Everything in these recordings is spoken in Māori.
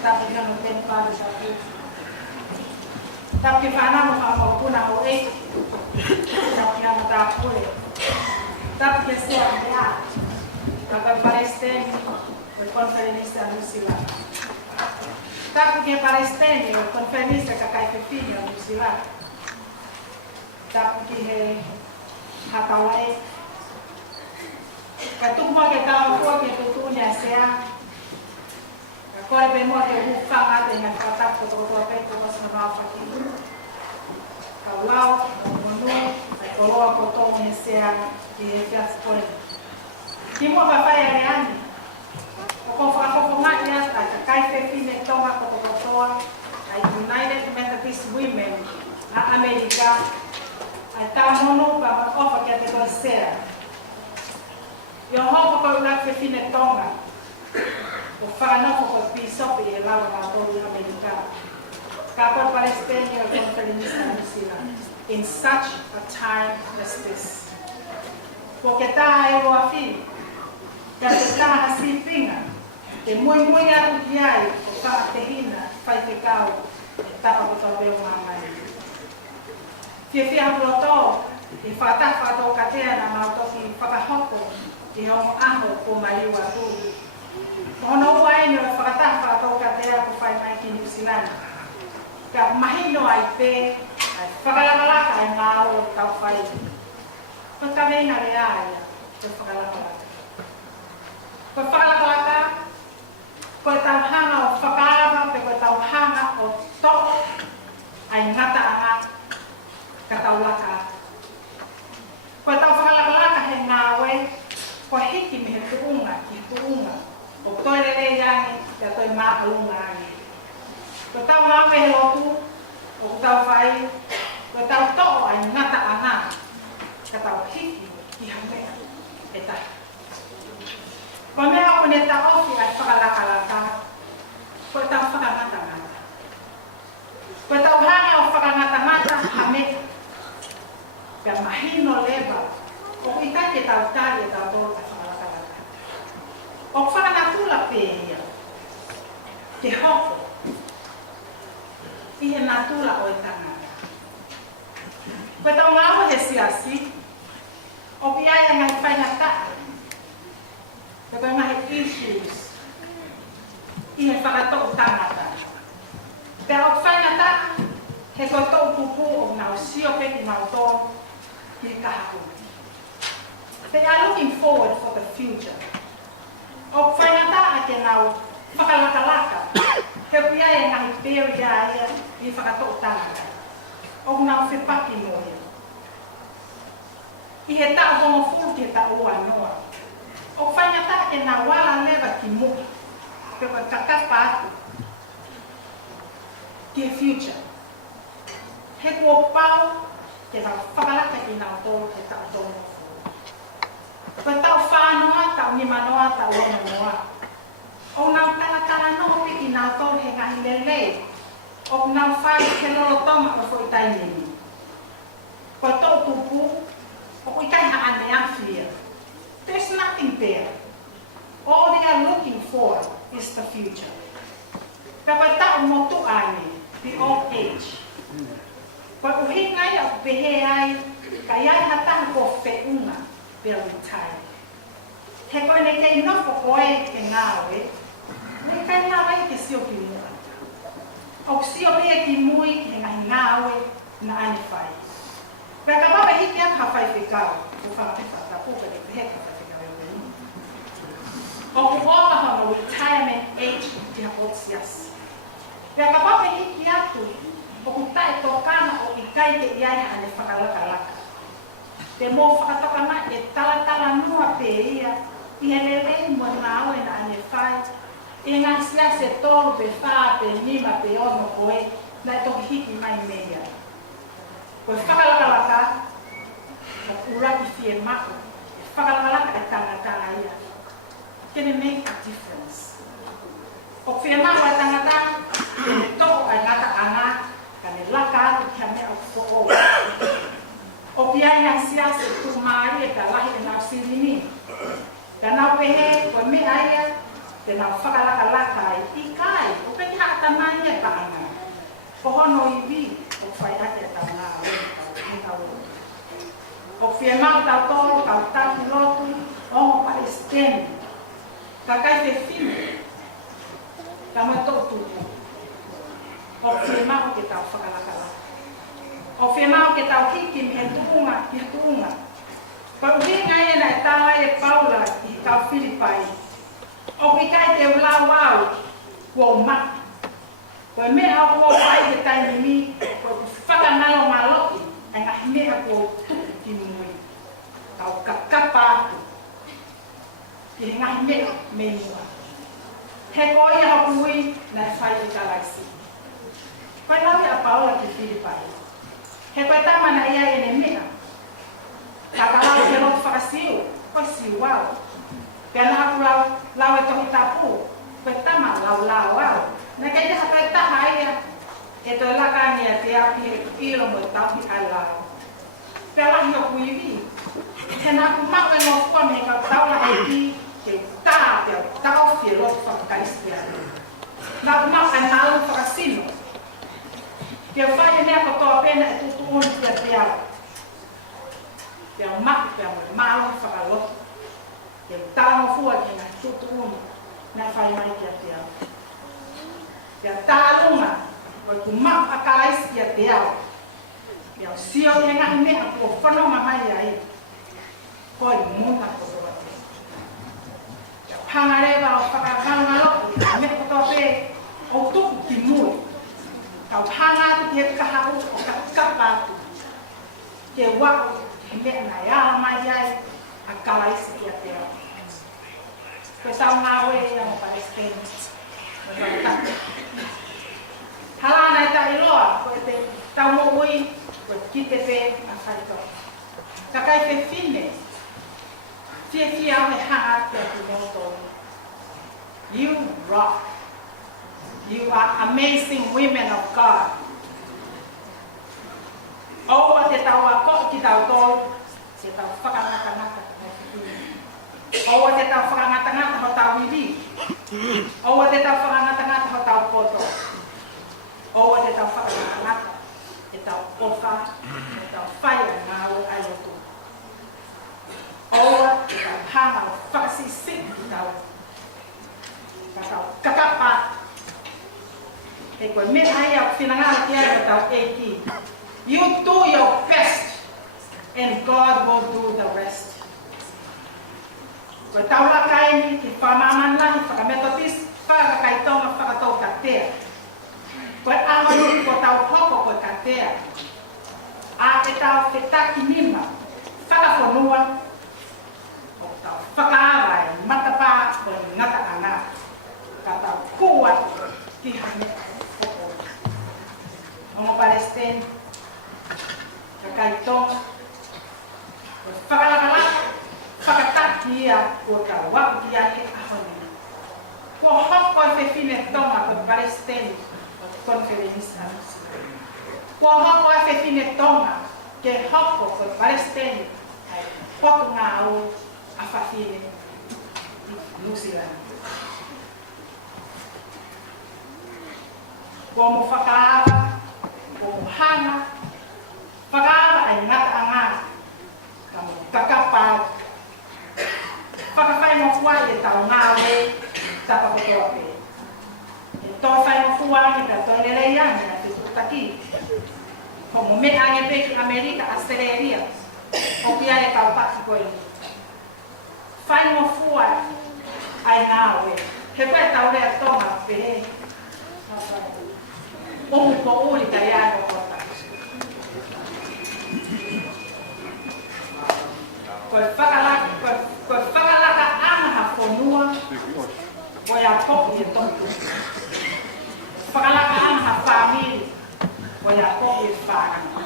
Tapi yang lebih pada satu. Tapi mana mau pun aku tapi yang tak boleh. Tapi kesian dia. Tapi Palestin berkonferensi anu sila. Tapi que Palestin berkonferensi kakai kefini anu sila. Tapi que hatawai. Katung mo que tahu ko que tutunya sea. Kau bemo ke buka ada yang kata foto-foto apa itu mas menapa itu. Kalau menu kalau foto mesia di atas poin. Kimo apa yang ani? Kau nggak ya? Ada KFP ini toma foto-foto. United Methodist Women Amerika. Ada menu bahwa apa kita bersih. Yang hong kau nak KFP toma. O whanau ko piso e lawa na tolu Amerika. Kapag Palestinian conference sila in such a time as this. Porque tayo o afim, kasi tayo hasipinga, e muy nga ugyay o kaatehina, fai ikaw, tapa ko tabi ang mamay. Fia proto, e fata katea na mauto ki pakahoko, e hong aho ko maliwa tulo. Ono wai no fakata fato katea ko fai mai ki New Zealand. Ka mahino ai pe fakala ka ngao ka fai. Pakame na rea ko fakala. Ko fakala ka ko tawhanga o fakala pe ko tawhanga o to ai ngata anga ka tawlaka. Ko tawfakala ka he ngawe ko hiki me tuunga ki tuunga. O toi le yang ya toi ma alunga ni. Ko tau ma me lotu o tau fai ko tau to ai ngata ana. Ka tau hiki ki hambe eta. Ko me ako ne ta ofi ai fakala. Ko tau fakangata. Ko tau hanga o fakangata hame. Ka mahino leba. Ko ita ke tau tali tau do o whana tula pēia, te hoko, i he nā tula o e tangata. Koe tau ngāo he siasi, o ki aia ngai whaingata, te koe ngahe issues, i he whakato o tangata. Te o whaingata, he koe tau tupu o ngāo siope ki ngāo tō, ki kahaku. They are looking forward for the future. O whaingata a te nau whakalakalaka, he pia e ngahi pēri ia i whakato tangata. O nau whipaki moe. I he tau hongo fulu ki he tau ua noa. O whaingata e nā wala lewa ki muki, pe koe kakapa atu. Ki he future. He kua pau, ke nau whakalaka ki nau tōru he tau hongo. Ko tau whānua, tau ni manoa, tau ona moa. O nau talatala no pi ki nau tō he ngahi lele. O nau whāi ke lolo tonga o fo itai nini. Ko tō tupu, o itai ha ane awhia. There's nothing there. All they are looking for is the future. Ka ko tau motu ane, the old age. Ko uhi ngai o pehe ai, ka iai hatang ko whiunga. Very tired. He koe ne kei nofo koe ke ngāwe, ne kai ngāwe ke sio ki mua. O sio pia ki mui ke ngahi ngāwe na ane whai. Pea ka papa hiki aka whai whikau, ko whangate whata puka ne ke heka whai whikau e wei. O ku opa hono retirement age ki ha otsias. Pea ka papa hiki atu, o ku tae tokana o ikai ke iai ane whakalaka. Te mō whakatokanga e talatala nua pē ia, i he lelei mua ngāo e na ane whai, e ngā sia se tōru pe whā, pe nima, pe ono koe, na e toki hiki mai mea. Koe whakalakalaka, o uraki fie mako, e whakalakalaka e tangata ia. Can it make a difference? O fie mako e tangata, e toko ai ngata anga, ka ne laka atu kia mea o fōo. O pia ia sia se tu mai e ka lahi e nau sirini. Ka nau pehe, koe mea ia, te nau whakalakalaka i kai. O peni nai e paanga. Pohono I vi o whai ake tau ngā o o whia mau tau tōru, tau tāki lotu, o mo Palestine. Ka kai te whine, ka mo tō tūku. O whia mau ke tau whakalakala. O whia mau ke tau hiki me tuunga, ki tuunga. Ko uhinga e nei tāla e Paula I tau Filipai. O ki kai te ulau au, kua umaki. Ko mea o kua whai ke taimi mi, ko whakanalo ngā loki, e ngā mea kua tuku ki mui. Tau kakapa atu. Ki ngā mea me mua. He koi a hui, nei whai ke kalaisi. Koe lau a Paula ki Filipai. He koe tamana ia e ne mea. Kakalau ke lotu whakasiu, koe siu au. Pea nā aku lau e tohi tapu, koe tama lau au. Nā kei te hapa e taha ia, e toi lakani a te api e ilo mo tauhi ai lau. Pea lahi o kuiwi, he nā ku mau e no whame he kau taula e ki, ke tā te tau whie lotu whakakaisi atu. Nā ku mau e nāu whakasino. Ke whai e mea kotoa pena e tutu unu ki a te au. Pea o maki pea mo māu whakalotu. Ke tāma fua ki ngā tutu unu, nā whai mai ki a te au. Pea tālunga, koe ku mau a kalaisi ki a te au. Pea o sio e ngā mea kua whanonga mai ai. Koe muna kotoa te. Pea pangarewa o whakakanga loku, mea kotoa pe o tuku ki mui. Kau hanga atu ki he kaharu o kakapa atu. Ke wako, he mea nai ala mai ai, a kalaisi ki a te au. Koe tau ngā oe ia mo Palestine. Halana e ta iloa, koe te tau mo ui, koe ki te pe a whaito. Ka kai te whine, fia au he hanga atu a tu moto. You rock. You are amazing women of God. Oua te tau a ko ki tau tōru, te tau whakangatanata. Oua te tau whakangatanata ho tau wiri. Oua te tau whakangatanata ho tau poto. Oua te tau whakangatanata, te tau ofa, te tau whaia ngā o ai rotu. Oua te tau hanga o whakasisik ki tau. Ka tau kakapa. E koe me ai au whinangara ki ai ka tau eiki. You do your best and God will do the rest. Koe tau rakaini ki whamamanahi, whakametotis, whakakaitonga, whakatau katea. Koe amari ko tau hoko koe katea. A te tau whetaki nima, whakawhanua, o tau whakaarai, matapā koe ngata anga. Ka tau kua ki hane. Ongo Palestine, ka kaitonga, koe whakalakalaka, whakataki ia kua ka wapu ki a he ahoni. Kua hoko e whiwhine tonga koe Palestine, o konferenisa. Kua hoko e whiwhine tonga, ke hoko koe Palestine, ai hoku ngā o a whawhine i New Zealand. Kua mo whakaava, kua mo hanga, whakaava ai ngata anga, ka mo kakapa. Whakawhai mo fuai e tau ngā we, tapa kotoa pe. E tō whai mo fuai ka tō lelei angi na te tutaki. Ko mo mea ange pe ki Amerika, Australia, o ki ai kau paki koe. Whai mo fuai ai ngā we. He koe tau rea tonga pe he. Omu ko uli ka ia ko kota. Koe whakalaka anga whanua, koe a poku he tongu. Whakalaka anga whamiri, koe a poku he whākana.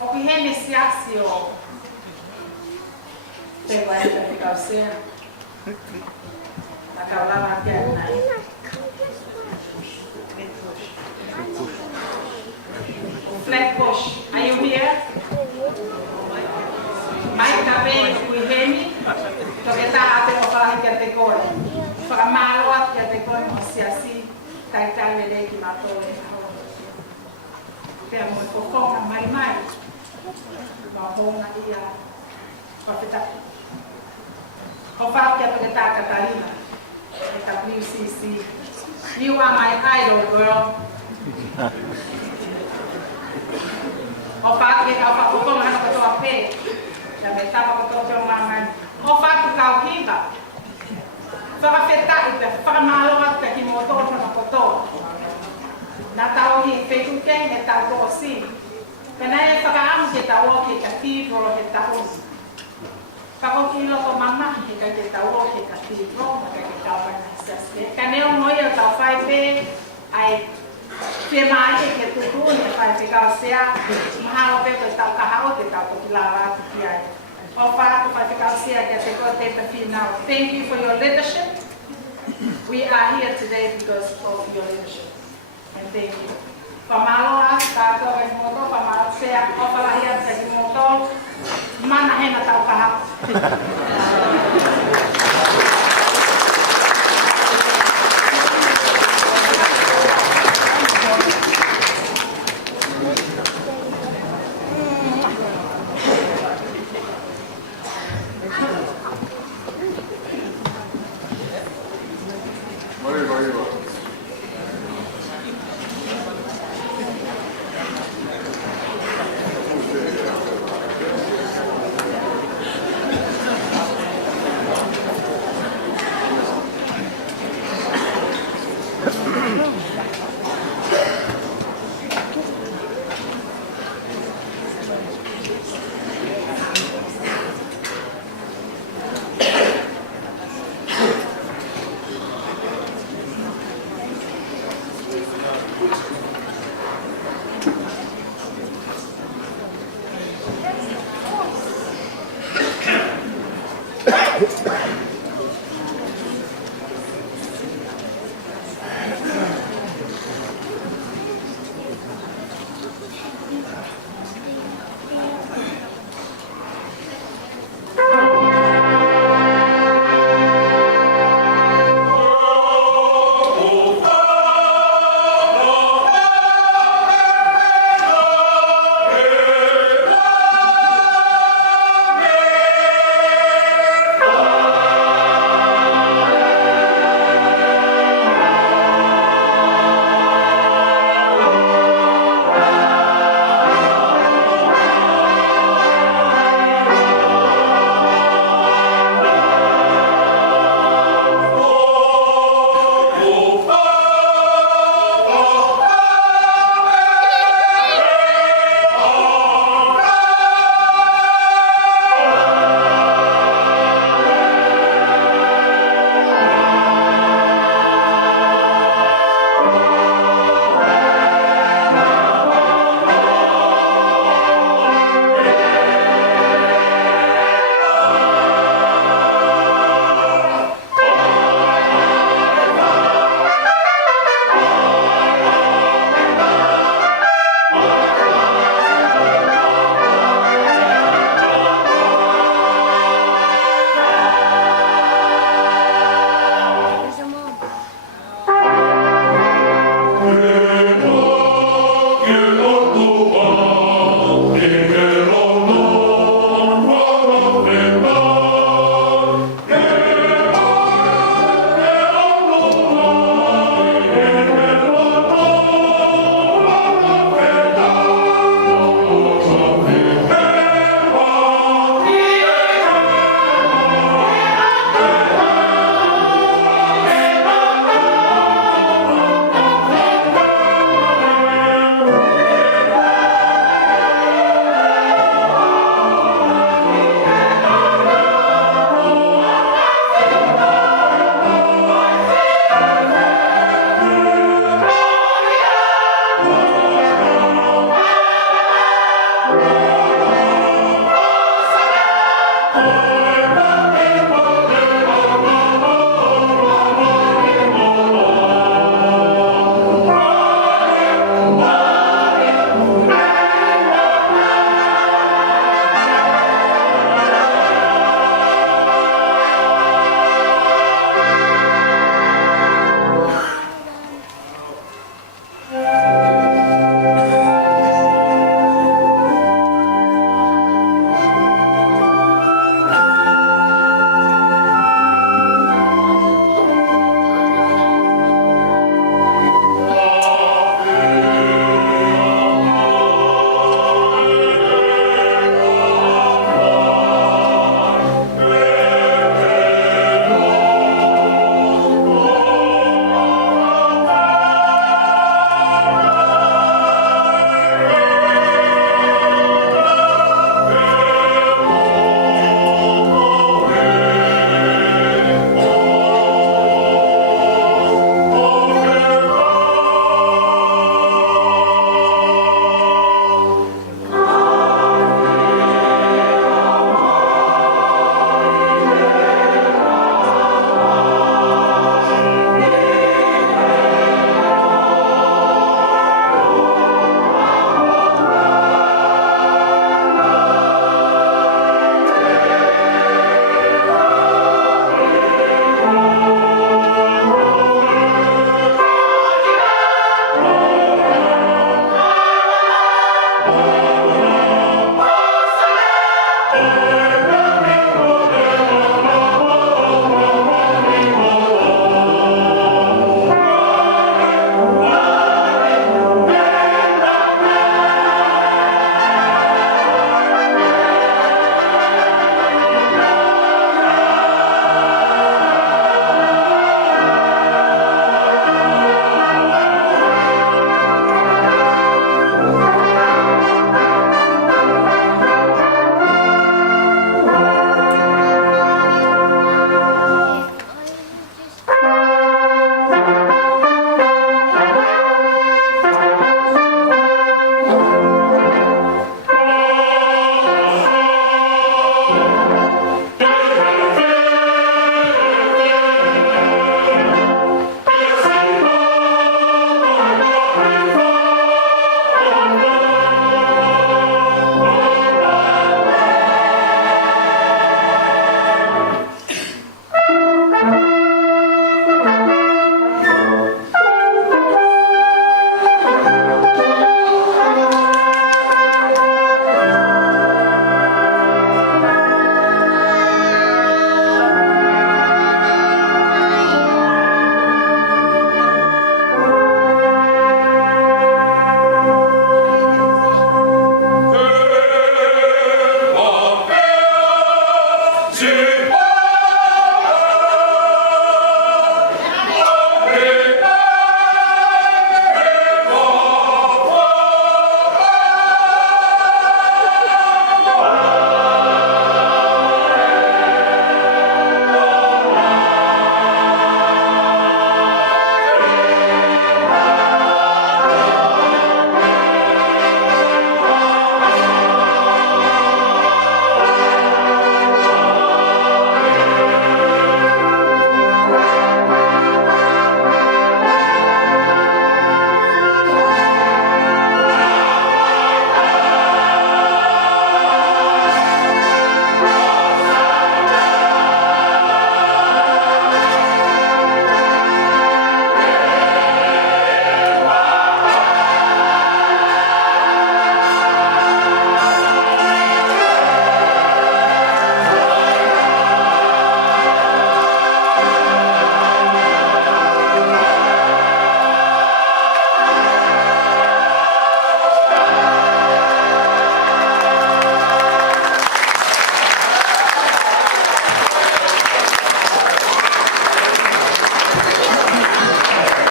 O ki he me siasi o te wai ka whikau sea. Na kau lama kia nai. Flatbush, are you here? Mai ka pēni kui hemi, toke tā te o whalahi kia te koe. Whakamāroa kia te koe mo siasi, tai me le ki mātou e hao. Pea mo ko konga mai mai. Ma honga ia whawhetaki. Ho whaakia pake tā Katarina. E ta WCC. You are my idol, girl. Ho whaakia ka whakukonga hana katoa pē. Ia me tapa katoa pēo mamani. Ho whaaku kau hiva. Whakawhetai te whakamāloa te ki mō tōna na kotoa. Nā tau hi whekukeng e tau tō si. Pena e whakaamu ke tau o ke cathedral he tau. Whakoki loko mamahi he ka ke tau o ke cathedral ma ka ke tau wana hisaske. Ka neo moi o tau whai pē ai whē mai ke tukun e whai whikau sea. Mahalo pē koe tau kahao te tau toki la wātu ki ai. O whātu whai whikau sea kia te koe te whinau. Thank you for your leadership. We are here today because of your leadership. And thank you. Pamaloa, tātou e moto, pamalo sea, opalahia te ki moto, mana hena tau kaha.